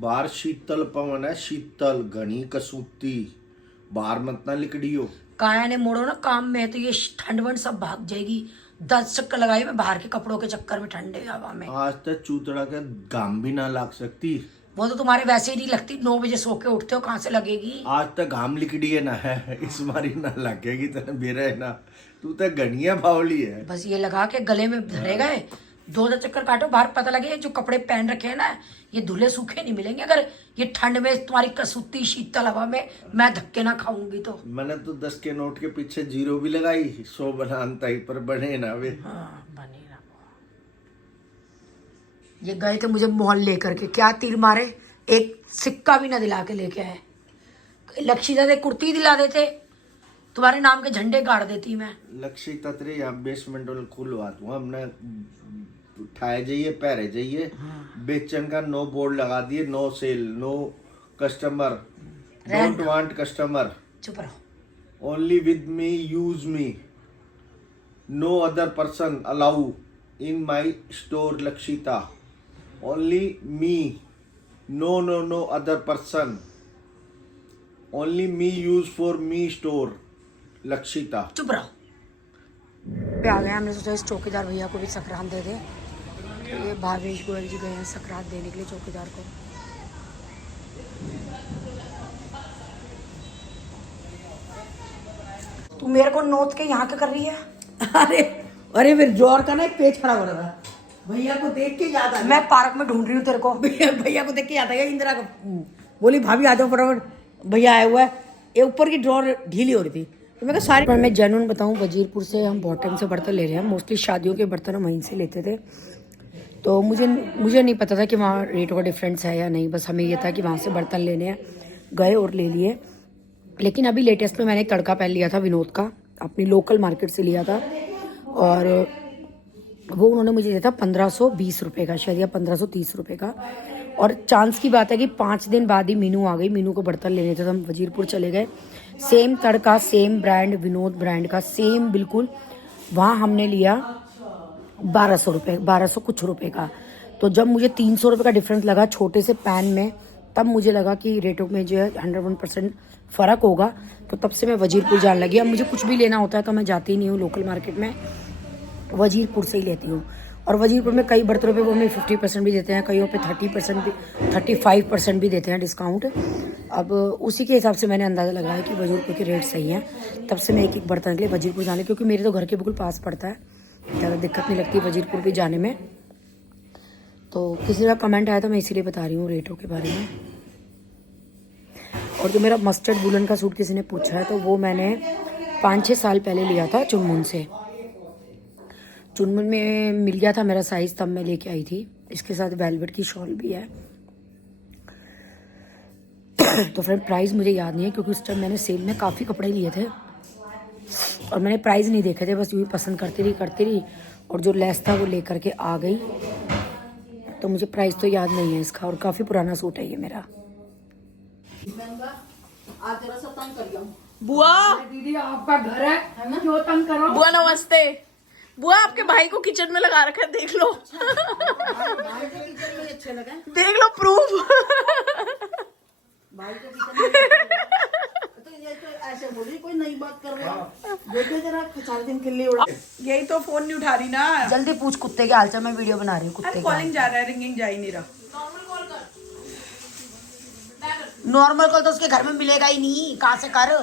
बाहर शीतल पवन है, शीतल घनी कसूती, बाहर मत ना लिकड़ी हो। काया ने मोड़ो ना काम में तो ये ठंड वंड सब भाग जाएगी। 10 चक्कर लगाई मैं बाहर के कपड़ों के चक्कर में ठंडे हवा में। आज तक चूतड़ा के घाम भी ना लग सकती। वो तो तुम्हारे वैसे ही नहीं लगती, 9 बजे सो के उठते हो, कहाँ से लगेगी। आज तक घाम लिकड़ी है ना है, इस बारी ना लगेगी तेरे मेरा है ना। तू तो घनिया बावली है। बस ये लगा के गले में धरे गए, 2 चक्कर काटो बाहर, पता लगे जो कपड़े पहन रखे हैं ना ये धुले सूखे नहीं मिलेंगे। अगर ये ठंड में तुम्हारी कसूती शीतल हवा में मैं धक्के ना खाऊंगी तो। मैंने तो 10 के नोट के पीछे 0 भी लगाई, 100 बनाता ही पर बने ना वे। हाँ बने ना। ये गए थे मुझे मॉल लेकर के, क्या तीर मारे, एक सिक्का भी ना दिला के लेके आए। लक्षिता से कुर्ती दिला देते, तुम्हारे नाम के झंडे गाड़ देती मैं। लक्ष्य तत्रे यहाँ बेसमेंट वाल खुलवा दूंगा, हमने उठाए जाइए पहरे जाइए। बेचन का नो बोर्ड लगा दिए, no sale, no customer, don't want customer, चुप रहो। Only with me, use me, no other person allow in my store Lakshita, only me, no no no other person, only me use for me store Lakshita. चुप रहो। पे आ गए, हमने सोचा इस चौकीदार भैया को भी संक्रांत दे दे। तो ये भावेश गोयल जी गए हैं संक्रांत देने के लिए चौकीदार को। तू मेरे को नोच के यहाँ क्या कर रही है? अरे अरे फिर जोर का ना एक पेज खड़ा हो रहा था, भैया को देख के याद आ मैं पार्क में ढूंढ रही हूँ तेरे को। भैया को देख के याद आ गया इंदिरा को। बोली भाभी आ जाओ फटाफट, भैया आया हुआ है। ये ऊपर की ड्रॉर ढीली हो रही थी तो मैं सारी। पर मैं जेन्युइन बताऊँ, वजीरपुर से हम बहुत टाइम से बर्तन ले रहे हैं, मोस्टली शादियों के बर्तन हम वहीं से लेते थे। तो मुझे नहीं पता था कि वहाँ रेटों का डिफरेंस है या नहीं, बस हमें ये था कि वहाँ से बर्तन लेने हैं, गए और ले लिए। लेकिन अभी लेटेस्ट में मैंने एक तड़का पहन लिया था विनोद का, अपनी लोकल मार्केट से लिया था, और वो उन्होंने मुझे दिया था 1520 रुपये का शायद, या 1530 रुपये का। और चांस की बात है कि 5 दिन बाद ही मीनू आ गई, मीनू को बर्तन लेने थे तो हम वजीरपुर चले गए। सेम तड़का, सेम ब्रांड, विनोद ब्रांड का सेम बिल्कुल। वहाँ हमने लिया 1200 रुपये, 1200 कुछ रुपये का। तो जब मुझे 300 रुपये का डिफरेंस लगा छोटे से पैन में, तब मुझे लगा कि रेटों में जो है 101% फ़र्क होगा। तो तब से मैं वजीरपुर जाने लगी। अब मुझे कुछ भी लेना होता है तो मैं जाती नहीं हूँ लोकल मार्केट में, वजीरपुर से ही लेती हूँ। और वजीरपुर में कई बर्तनों पे वो हमें 50% भी देते हैं, कईयों पे 30% भी, 35% भी देते हैं डिस्काउंट। अब उसी के हिसाब से मैंने अंदाज़ा लगाया कि वजीरपुर के रेट सही हैं। तब से मैं एक बर्तन के लिए वजीरपुर जाने, क्योंकि मेरे तो घर के बिल्कुल पास पड़ता है, ज़्यादा दिक्कत नहीं लगती वजीरपुर भी जाने में। तो किसी का कमेंट आया था, मैं इसीलिए बता रही हूँ रेटों के बारे में। और जो मेरा मस्टर्ड वुलन का सूट किसी ने पूछा है, तो वो मैंने 5-6 साल पहले लिया था चुनमुन से। चुनमुन में मिल गया था मेरा साइज, तब मैं लेके आई थी। इसके साथ वेलवेट की शॉल भी है। तो फ्रेंड प्राइस मुझे याद नहीं है, क्योंकि उस टाइम मैंने सेल में काफ़ी कपड़े लिए थे और मैंने प्राइस नहीं देखे थे, बस यूँ ही पसंद करती रही और जो लेस था वो लेकर के आ गई। तो मुझे प्राइस तो याद नहीं है इसका, और काफ़ी पुराना सूट है ये मेरा। बुआ, दीदी आपका घर है ना, जो तंग करो। बुआ नमस्ते। बुआ आपके भाई को किचन में लगा रखा है, देख लो। अच्छे लगे, देख लो प्रूफ। भाई के किचन तो ये तो ऐसे बोली कोई नई बात कर रहा है। देखो जरा 4 दिन के लिए उड़ा। यही तो फोन नहीं उठा रही ना। जल्दी पूछ कुत्ते के हालचाल, मैं वीडियो बना रही हूँ कुत्ते कॉलिंग जा रहा है, रिंगिंग जा ही नहीं रहा। नॉर्मल कॉल तो उसके घर में मिलेगा ही नहीं, कहाँ से कर।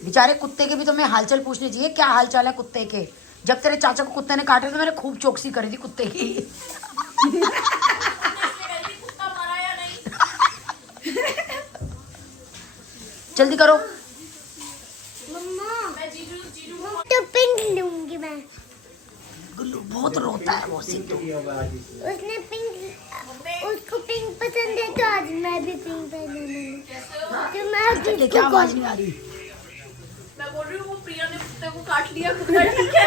बेचारे कुत्ते के भी तो मैं हालचाल पूछनी चाहिए, क्या हालचाल है कुत्ते के। जब तेरे चाचा को कुत्ते ने काटे तो मैंने खूब चौकसी करी थी कुत्ते की। जल्दी करो। तो पिंक लूंगी मैं। गुल्लू बहुत रोता है वो सिद्धू। उसने पिंक, उसको पिंक पसंद है तो आज मैं भी पिंक पहनूंगी। तो मैं ये क्या आवाज नहीं आ रही। मैं बोल रही हूँ वो प्रिया ने कुत्ते को काट लिया, कुत्ता ठीक है।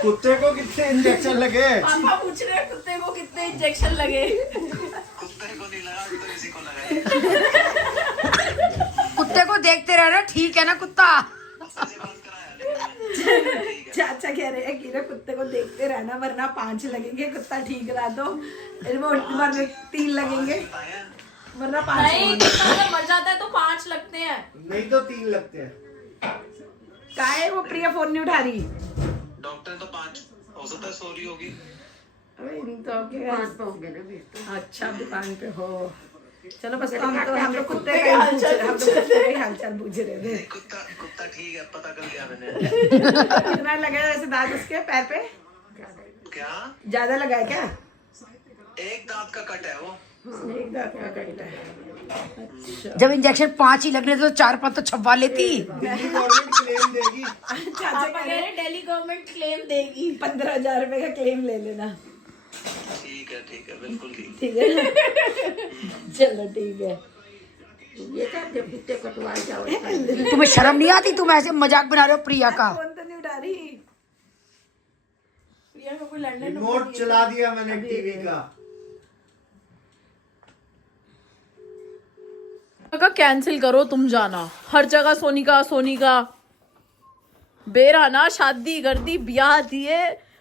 कुत्ते को कितने इंजेक्शन लगे? पापा पूछ रहे हैं कुत्ते को कितने इंजेक्शन लगे। कुत्ते को नहीं लगा तो किसी को लगा। कुत्ते को देखते रहना, ठीक है ना कुत्ता? चाचा कह रहे हैं कि ना कुत्ते को देखते रहना वरना 5 लगेंगे, कुत्ता ठीक रहा तो वरना 3 लगेंगे वरना 5 नहीं, कुत्ता अगर मर जाता है तो 5 लगते हैं। नहीं तो 3 लगते हैं। का है वो प्रिया फोन नहीं उठा रही। डॉक्टर तो 5 हो सकता है, सो रही होगी। अरे नहीं तो अच्छा दुकान पे हो। चलो बस हम लोग कुत्ते का हालचाल पूछ रहे थे। कुत्ता ठीक है, पता कर लिया मैंने। कितना लगा वैसे दांत उसके पैर पे? क्या ज्यादा लगा है क्या? एक दांत का कट है वो। एक दांत का कट है। अच्छा जब इंजेक्शन 5 ही लगने थे तो 4-5 तो छपवा लेती। दिल्ली गवर्नमेंट क्लेम देगी। चाचा कह रहे हैं दिल्ली गवर्नमेंट क्लेम देगी। 15,000 रुपए का क्लेम ले लेना। ठीक है, बिल्कुल ठीक। ठीक है चलो ठीक है। तुम्हें शर्म नहीं आती? तुम ऐसे मजाक बना रहे हो प्रिया का। फोन तो नहीं उठा रही। प्रिया को कोई लड़ने रिमोट चला दिया मैंने टीवी का। का कैंसिल करो, तुम जाना हर जगह। सोनिका बेराना शादी कर दी, ब्याह दिए,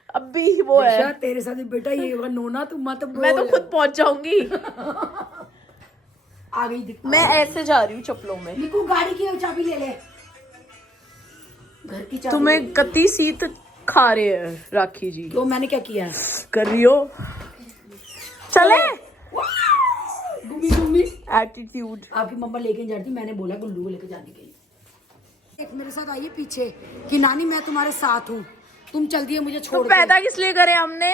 अब भी वो है। तेरे साथ बेटा ये होगा नोना, तुम मत बोल। मैं तो खुद पहुंच जाऊंगी। आ गई दिख। मैं ऐसे जा रही हूँ चप्पलों में। निकू गाड़ी की चाबी ले ले, घर की चाबी। तुम्हें कती सीत खा रहे हैं राखी जी। तो मैंने क्या किया? कर रही हो, चले गुमी एटीट्यूड। आपकी मम्मा लेके नहीं जाती, मैंने बोला गुल्लू को लेके जाने के लिए। एक मेरे साथ आइए पीछे कि नानी मैं तुम्हारे साथ हूँ, तुम चल दिए मुझे छोड़ तो पैदा किस लिए करे हमने?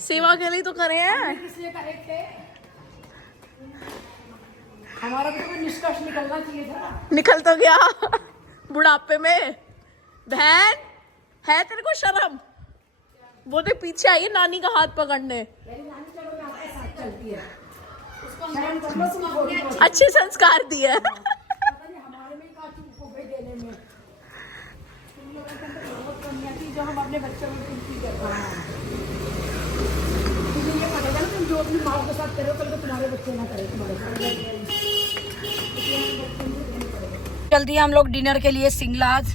सेवा के लिए तो करे हैं। इसलिए करे थे, हमारा भी तो निष्कर्ष निकलना चाहिए था। निकल तो गया बुढ़ापे में। बहन है तेरे को शर्म? वो तो पीछे आई है नानी का हाथ पकड़ने। चलती है अच्छे संस्कार दिए। हमारे में का चूक हो गई देने में। तुम लोगों के अंदर बहुत कमियां थी जो हम अपने बच्चों में पूरी करते हैं। तुझे ये पता है तुम जो अपनी माँ के साथ करो कल को तुम्हारे बच्चे ना करें तुम्हारे साथ। चल दिए हम लोग डिनर के लिए सिंगलाज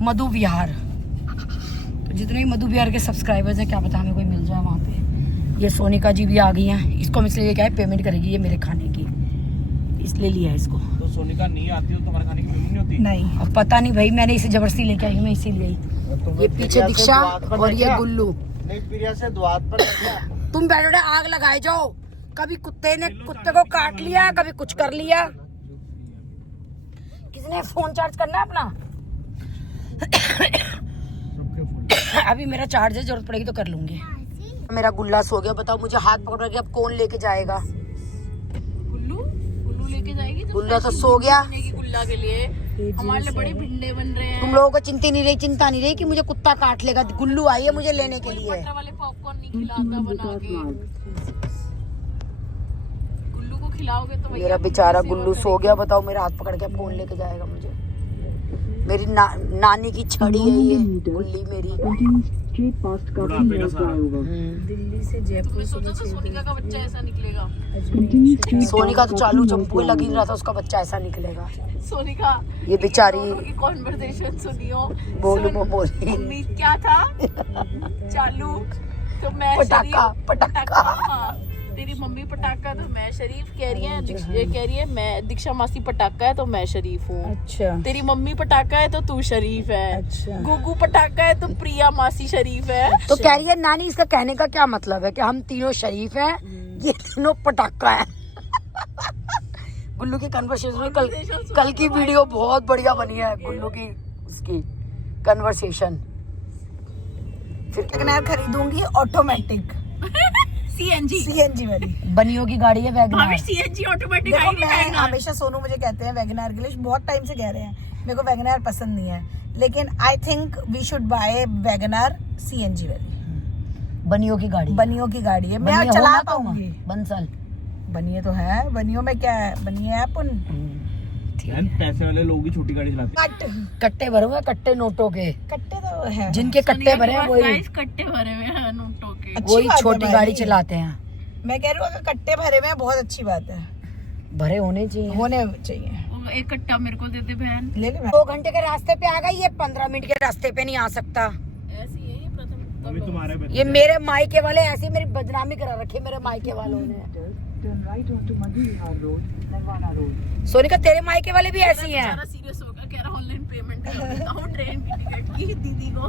मधु विहार। तो जितने भी मधु विहार के सब्सक्राइबर्स हैं क्या पता हमें कोई मिल जाए वहाँ पे। ये सोनिका जी भी आ गई हैं, इसको इसलिए क्या है पेमेंट करेगी ये मेरे खाने की, इसलिए लिया है इसको। तो सोनिका नहीं आती तो तुम्हारे खाने की पेमेंट नहीं होती? नहीं अब पता नहीं भाई, मैंने इसे जबरदस्ती लेके आई हूँ, मैं इसीलिए आई। ये पीछे दीक्षा और ये गुल्लू। नहीं प्रिया से द्वार पर तुम बैठो ना, आग लगाए जाओ। कभी कुत्ते ने कुत्ते को काट लिया, कभी कुछ कर लिया। किसने फोन चार्ज करना है अपना? अभी मेरा चार्ज है, जरूरत पड़ेगी तो कर लूंगी। मेरा गुल्ला सो गया, बताओ मुझे हाथ पकड़ के अब कौन लेके जाएगा? गुल्लू लेके जाएगी तो गुल्ला तो सो गया। गुल्ला के लिए हमारे लिए बड़े भिंडे बन रहे हैं। तुम लोगों को चिंता नहीं रही कि मुझे कुत्ता काट लेगा। गुल्लू आई है मुझे लेने के लिए। मटर वाले पॉपकॉर्न नहीं खिलाता बना के। गुल्लू को खिलाओगे तो मेरा बेचारा गुल्लू सो गया, बताओ मेरा हाथ पकड़ के अब कौन लेके जाएगा मुझे? मेरी नानी की छड़ी है ये गुल्ली मेरी। दिल्ली से जयपुर सोचो तो सोनिका का बच्चा ऐसा निकलेगा। सोनिका तो चालू चंपू लगी रहा था, उसका बच्चा ऐसा निकलेगा। सोनिका ये बेचारी की कॉन्वर्सेशन सुनियो। बोली उम्मीद क्या था? चालू तो मैं पटाखा। हाँ, तेरी मम्मी पटाखा तो मैं शरीफ कह रही है मैं दीक्षा मासी पटाखा है तो मैं शरीफ हूँ। अच्छा तेरी मम्मी पटाखा है तो तू शरीफ है। अच्छा। गुगू पटाखा है तो प्रिया मासी शरीफ है। तो कह रही है नानी, इसका कहने का क्या मतलब है कि हम तीनों शरीफ हैं, ये तीनों पटाखा हैं। गुल्लू की कन्वर्सेशन में कल की वीडियो बहुत बढ़िया बनी है। गुल्लू की उसकी कन्वर्सेशन। फिर वैगनआर खरीदूंगी ऑटोमेटिक सीएनजी वाली। बनियों की गाड़ी है वैगनआर। सीएनजी ऑटोमेटिक देखो मैं हमेशा सोनू मुझे कहते हैं वैगनआर के लिए, बहुत टाइम से कह रहे हैं मेरे को वैगनआर पसंद नहीं है, लेकिन I think we should buy WagonR CNG वाली। बनियों की गाड़ी है। मैं चला पाऊंगी। बंसल बनिए तो है, बनियों में क्या है, बनिए है अपन। पैसे वाले लोग ही छोटी गाड़ी चलाते हैं। कट्टे भरे हुए, कट्टे नोटों के, कट्टे तो है जिनके कट्टे भरे हैं वही कट्टे भरे हुए हैं नोटों के। अच्छी वही बात है छोटी भाई। गाड़ी चलाते हैं। मैं कह रही हूँ अगर कट्टे भरे में बहुत अच्छी बात है, भरे होने चाहिए। होने चाहिए। वो एक कट्टा मेरे को दे दे बहन। ले ले 2 घंटे के रास्ते पे आ गई, ये 15 मिनट के रास्ते पे नहीं आ सकता। ऐसी है ये प्रथम। अभी तुम्हारे बच्चे ये मेरे मायके वाले ऐसे मेरी बदनामी करा रखी है, मेरे मायके वालों ने। सोनिका तेरे मायके वाले भी ऐसी हैं। बेचारा सीरियस होकर कह रहा ऑनलाइन पेमेंट कर देता हूँ ट्रेन की टिकट की दीदी को।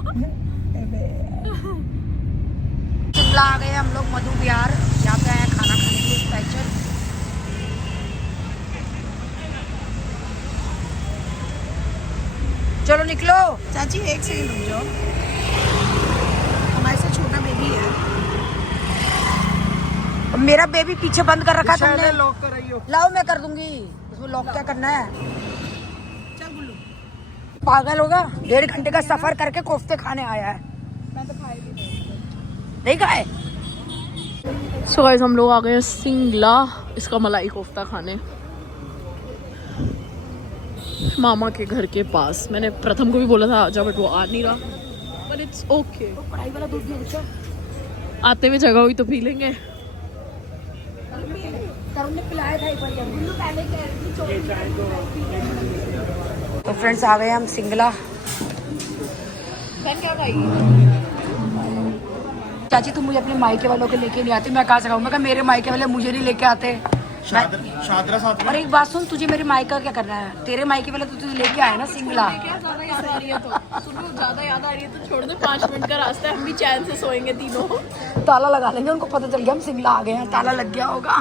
शिमला आ गए हम लोग मधु विहार, यहाँ पे आए खाना खाने के लिए स्पेशल। चलो निकलो। चाची एक सेकंड रुक जाओ, हमारे से छोटा बेबी है। मेरा बेबी पीछे बंद कर रखा है तुमने। लॉक कर रही हो। लाओ मैं कर दूंगी, इसमें लॉक क्या करना है। चल गुल्लू, पागल होगा, 1.5 घंटे का सफर करके कोफ्ते खाने आया है। मैं तो खाई भी नहीं खाए। सो गाइस हम लोग आ गए सिंगला इसका मलाई कोफ्ता खाने, मामा के घर के पास। मैंने प्रथम को भी बोला था आजा, बट वो आ नहीं रहा, बट इट्स ओके। कढ़ाई वाला दूध भी अच्छा। आते हुए जगह हुई तो पी लेंगे। तरुण ने पिलाया था एक बार। तो फ्रेंड्स आ गए हम सिंगला। बहन क्या खाई? चाची तुम मुझे अपने मायके वालों के लेके नहीं आती, मैं कहाँ से खाऊं। मैं कहा मेरे मायके वाले मुझे नहीं लेके आते। शादरा साथ और एक बात सुन, तुझे मेरे मायके का क्या करना है, तेरे मायके वाले तो तुझे लेके आए ना सिंगला। क्या ज्यादा याद आ रही है तो सुनो, ज्यादा याद आ रही है तो छोड़ दो, 5 मिनट का रास्ता है, हम भी चैन से सोएंगे तीनों। ताला लगा लेंगे, उनको पता चल गया हम सिंगला आ गए हैं, ताला लग गया होगा।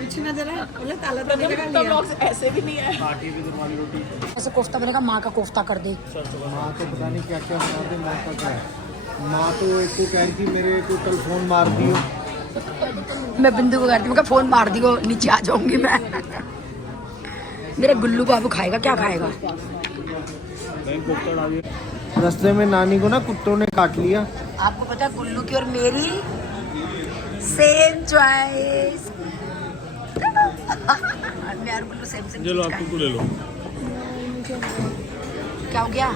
पूछना जरा, बोले ताला तो नहीं लगा प्रथम लिया। ब्लॉग्स ऐसे भी नहीं है। पार्टी भी तुम्हारी रोटी ऐसे कोफ्ता बनेगा, माँ का कोफ्ता कर दे। माँ तो पता नहीं क्या क्या बना दे, माँ का क्या है। माँ तो एक को कह रही थी मेरे को कल फोन मार दियो। मैं बिंदु को कहती हूँ मैं फोन मार दी को नीचे आ जाऊंगी मैं। मेरा गुल्लू बाबू खाएगा, क्या खाएगा। कोफ्ता डालिए। रास्ते में नानी को ना कुत्तों ने काट लिया। आपको पता है गुल्लू की और मेरी सेम चॉइस। यार गुल्लू सेम सेम। चलो आप कुछ ले लो। क्या हो गया,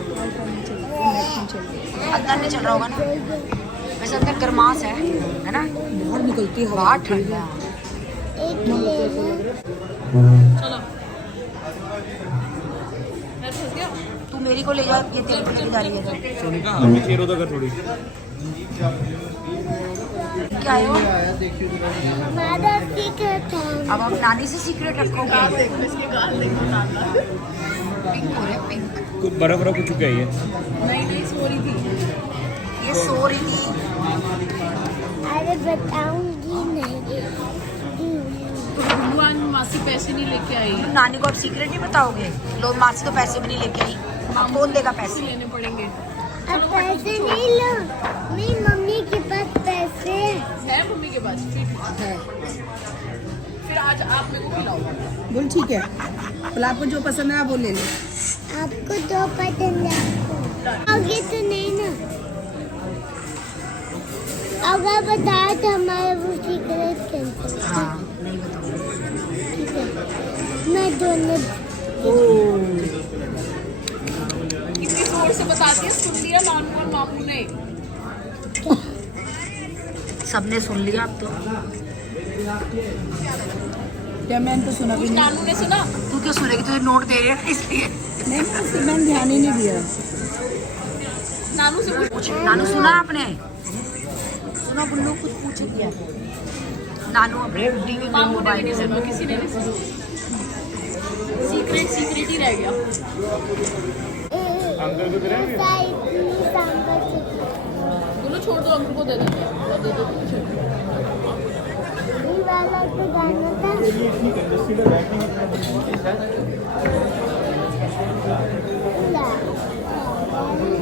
अंदर नहीं चल रहा होगा ना, वैसे अंदर गर्मास है ना, बाहर निकलती है हवा ठंडा। एक ले लो। चलो मैं फंस गया। तू मेरी को ले जा, ये तेरे को लेके जा रही है तो। सोनिका हमें शेर होता कर थोड़ी। क्या है वो? हमारा सीक्रेट है। अब आप नानी से सीक्रेट रखोगे। देखो इसके गाल देखो नाना। पिंक हो रहे पिंक। कुछ बड़ा बड़ा कुछ चुका है ये। नहीं सो रही थी। ये सो रही थी। अरे बताऊंगी नहीं। भगवान मासी पैसे नहीं लेके आई, तुम नानी को अब सीक्रेट नहीं बताओगे। लो मासी तो पैसे भी नहीं लेके आई, अब कौन देगा पैसे। लेने पड़ेंगे। अब पैसे नहीं लो, मेरी मम्मी के पास पैसे है मम्मी के पास, ठीक है। फिर आज आप मेरे को खिलाओ। बोल ठीक है, बोला आपको जो पसंद है आप वो ले लो। आपको दो पसंद है आपको। आगे तो नहीं ना, अगर बताया तो हमारे वो सीक्रेट कैंसिल। हाँ नहीं बताऊंगी। ठीक है, मैं दोनों कितनी जोर से बताती है, सुन लिया नानू और मामू ने। सबने सुन लिया अब तो। क्या मैंने तो सुना भी कुछ नहीं। नानू ने सुना। तू क्यों सुनेगी, तुझे नोट दे रही है ना इसलिए। नहीं मैंने ध्यान ही नहीं दिया। नानू से कुछ पूछ, नानू सुना आपने? सुनो गुल्लू कुछ पूछ लिया नानू अपने टीवी में मामू ने भी मोबाइल नहीं में। सुना, किसी ने नहीं सुना। सीक्रेट ही रह गया। अंकल को दे रहे हैं। बोलो छोड़ दो, अंकल को दे देंगे और दे दो कुछ। वाला तो गाना था।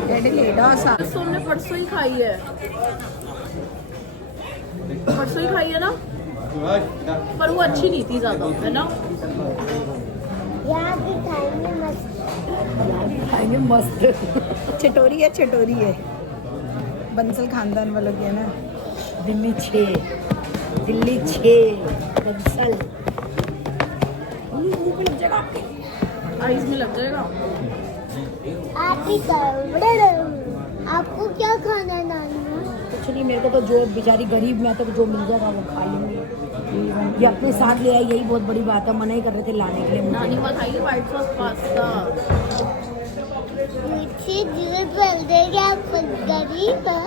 डैडी लेडा सा। हमने परसों ही खाई है, परसों ही खाई है ना, पर वो अच्छी नहीं थी ज्यादा, है ना। यहाँ भी खाएंगे मस्त। खाएंगे मस्त। चटोरी है बंसल खानदान वालों की है ना। दिल्ली 6 बंसल। मुंह पे लग जाएगा आपके। आइस में लग जाएगा। आप ही करो। आपको क्या खाना है नानी? एक्चुअली मेरे को तो जो बेचारी गरीब मैं तो जो मिल जाएगा वो खा लूँगी। ये अपने साथ ले आई, यही बहुत बड़ी बात है। मना ही कर रहे थे लाने के लिए मुझे। नानी मत खाइए व्हाइट सॉस पास्ता। मुझे जिसे बोल देंगे आप गरीब है।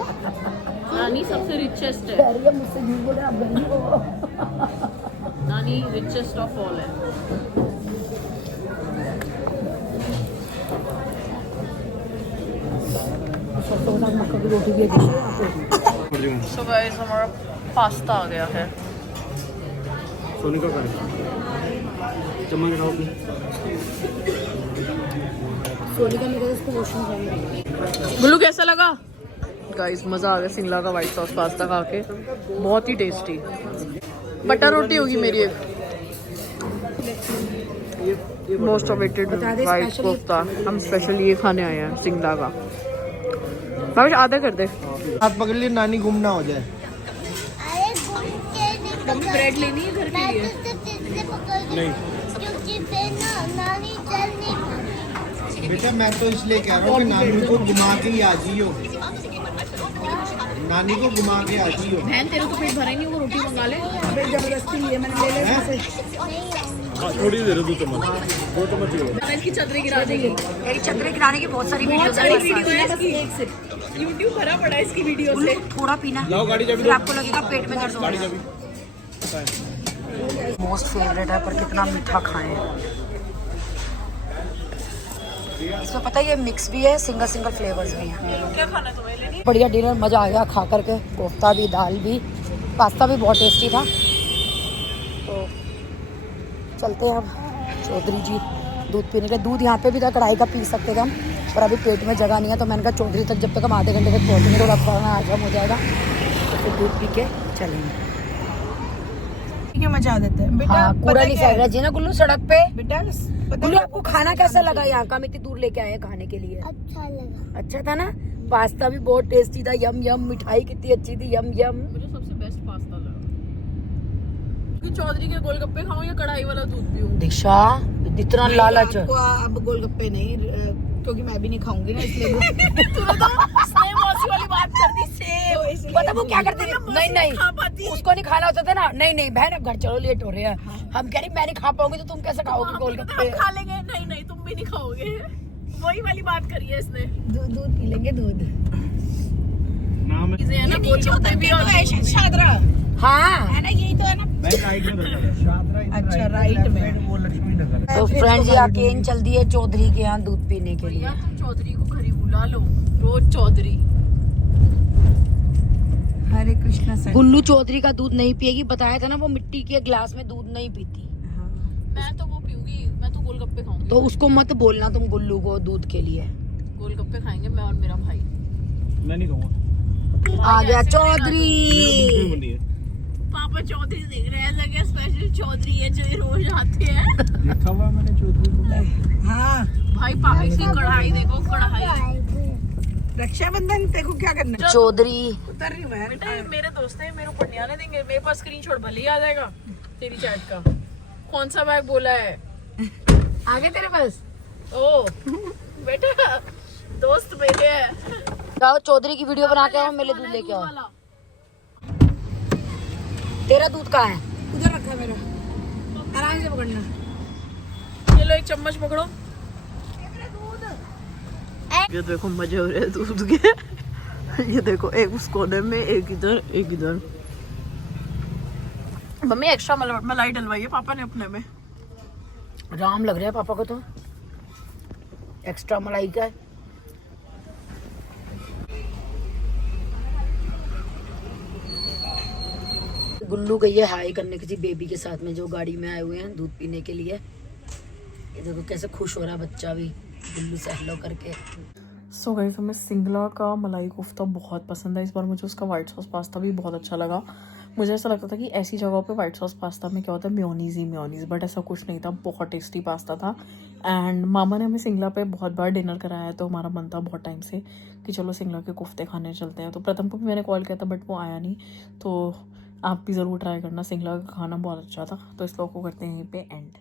नानी सबसे रिचेस्ट है। कह रही है मुझसे झूठ बोल रहे आप गरीब हो। नानी रिचेस्ट ऑफ ऑल है। सरसों के साथ मक्का की रोटी भी है आपको। सो गाइस हमारा पास्ता आ गया है। सोने का कर चम्मच उठाओ भी। सोनी का मेरे इसको वॉशरूम जाएंगे। गुल्लू कैसा लगा? गाइस मजा आ गया सिंगला का व्हाइट सॉस पास्ता खा के, बहुत ही टेस्टी। बटर रोटी होगी मेरी एक। मोस्ट अवेटेड व्हाइट कोफ्ता, हम स्पेशल ये खाने आए हैं सिंगला का। भाई आधा कर दे। हाथ पकड़ लिए, नानी गुम ना हो जाए। अरे घूमते नहीं ब्रेड लेनी है घर के लिए? नहीं क्योंकि फिर ना नानी चल नहीं पाती। बेटा मैं तो इसलिए कह रहा हूँ कि नानी को घुमा के ही आ जियो, नानी को घुमा के आ जियो। बहन तेरे को पेट भरा ही नहीं, वो रोटी मंगा ले। जबरदस्ती लिए मैंने ले ले। थोड़ी देर 2 चम्मच 2 चम्मच ही होगा। इसकी चदरें गिरा देगी। मेरी चदरे गिराने की बहुत सारी वीडियोस सारी है। वीडियो है इसकी। YouTube भरा पड़ा है इसकी वीडियो से। थोड़ा पीना, लाओ गाड़ी चाबी फिर दो। आपको लगेगा पेट में दर्द हो रहा है। मोस्ट फेवरेट है, पर कितना मीठा खाएं। इसमें पता है ये मिक्स भी है, सिंगल सिंगल फ्लेवर्स भी हैं। क्या खाना तुम्हें लेनी? बढ़िया डिनर, मज़ा आ गया खा करके। कोफ्ता भी, दाल भी, पास्ता भी बहुत टेस्टी था। तो चलते हैं अब चौधरी जी दूध पीने के। दूध यहाँ पे भी था, कढ़ाई का पी सकते थे हम, पर अभी पेट में जगह नहीं है। तो मैंने कहा चौधरी तक जब तक हम आधे घंटे तक पहुँचेंगे थोड़ा खाना हजम हो जाएगा, तो फिर दूध पी के चलेंगे। क्यों मचा देते हैं बेटा? हाँ, कूड़ा नहीं फेंक रहा जी ना गुल्लू सड़क पे। बेटा गुल्लू आपको खाना कैसा लगा? यहाँ का हम इतनी दूर लेके आए हैं खाने के लिए। अच्छा लगा। अच्छा था ना? पास्ता भी बहुत टेस्टी था, यम यम। मिठाई कितनी अच्छी थी, यम यम। मुझे सबसे बेस्ट पास्ता लगा। कि चौधरी के गोलगप्पे खाऊं या कढ़ाई वाला दूध पीऊं? दीक्षा इतना लालच। आपको अब गोलगप्पे नहीं, क्योंकि मैं भी नहीं खाऊंगी ना, इसलिए तूने तो स्नेह मौसी वाली बात कर दी। सेव पता वो क्या करते थे? नहीं नहीं, उसको नहीं खाना होता था ना। नहीं नहीं बहन, अब घर चलो, लेट हो रहे हैं। हम कह रहे मैं नहीं खा पाऊंगी, तो तुम कैसे खाओगे गोलगप्पे? हम खा लेंगे। नहीं नहीं तुम भी नहीं खाओगे, वही वाली बात करी है इसने। दूध पी लेंगे, दूध। नाम है चीजें है ना, गोलगप्पे भी और शादरा हाँ है ना, यही तो है ना। मैं राइट में बैठा है। अच्छा राइट में। वो लक्ष्मी नगर। तो फ्रेंड्स ये आकेन चल दी है चौधरी के यहाँ दूध पीने के लिए। भैया तुम चौधरी को घर ही बुला लो, रोज चौधरी। हरे कृष्णा सर। गुल्लू चौधरी का दूध नहीं पिएगी, बताया था ना, वो मिट्टी के गिलास में दूध नहीं पीती। मैं तो वो पीऊंगी, मैं तो गोलगप्पे खाऊंगी। तो उसको मत बोलना तुम गुल्लू को दूध के लिए। गोलगप्पे खाएंगे मैं और मेरा भाई। मैं नहीं कहूँगा। आ गया चौधरी। बनी है। पापा चौधरी देख रहे हैं, ऐसा क्या स्पेशल चौधरी है जो ये रोज आते हैं? देखा हुआ मैंने चौधरी को। हाँ, भाई पापा की कढ़ाई देखो, कढ़ाई। रक्षाबंधन देखो क्या करना। चौधरी उतर रही मैं। बेटा ये मेरे दोस्त हैं, मेरे ऊपर नहीं आने देंगे। मेरे पास स्क्रीनशॉट भले ही आ जाएगा तेरी चैट का। कौन सा बैग बोला है? आगे तेरे पास। ओ बेटा दोस्त मेरे हैं। जाओ चौधरी की वीडियो बना के आओ, मेरे लिए दूध लेके आओ। तेरा दूध कहाँ है? उधर रखा है मेरा, आराम से पकड़ना। चलो एक चम्मच पकड़ो। ये देखो मजे हो रहे हैं दूध के। ये देखो एक उस कोने में, एक इधर, एक इधर। मम्मी एक्स्ट्रा मलाई डलवाई है पापा ने अपने में। राम लग रहा है पापा को तो। एक्स्ट्रा मलाई का है। गुल्लू गई है हाई करने किसी बेबी के साथ में जो गाड़ी में आए हुए हैं दूध पीने के लिए। ये देखो कैसे खुश हो रहा है बच्चा भी गुल्लू से हेलो करके। सो गाइस हमें सिंगला का मलाई कोफ्ता बहुत पसंद है। इस बार मुझे उसका वाइट सॉस पास्ता भी बहुत अच्छा लगा। मुझे ऐसा लगता था कि ऐसी जगहों पे वाइट सॉस पास्ता में क्या होता है, मेयोनीज़ ही मेयोनीज़, बट ऐसा कुछ नहीं था। बहुत टेस्टी पास्ता था। एंड मामा ने हमें सिंगला पे बहुत बार डिनर कराया है, तो हमारा मन था बहुत टाइम से कि चलो सिंगला के कोफ्ते खाने चलते हैं। तो प्रथम को भी मैंने कॉल किया था बट वो आया नहीं। तो आप भी ज़रूर ट्राई करना, सिंगला का खाना बहुत अच्छा था। तो इस ब्लॉग को करते हैं यहीं पे एंड।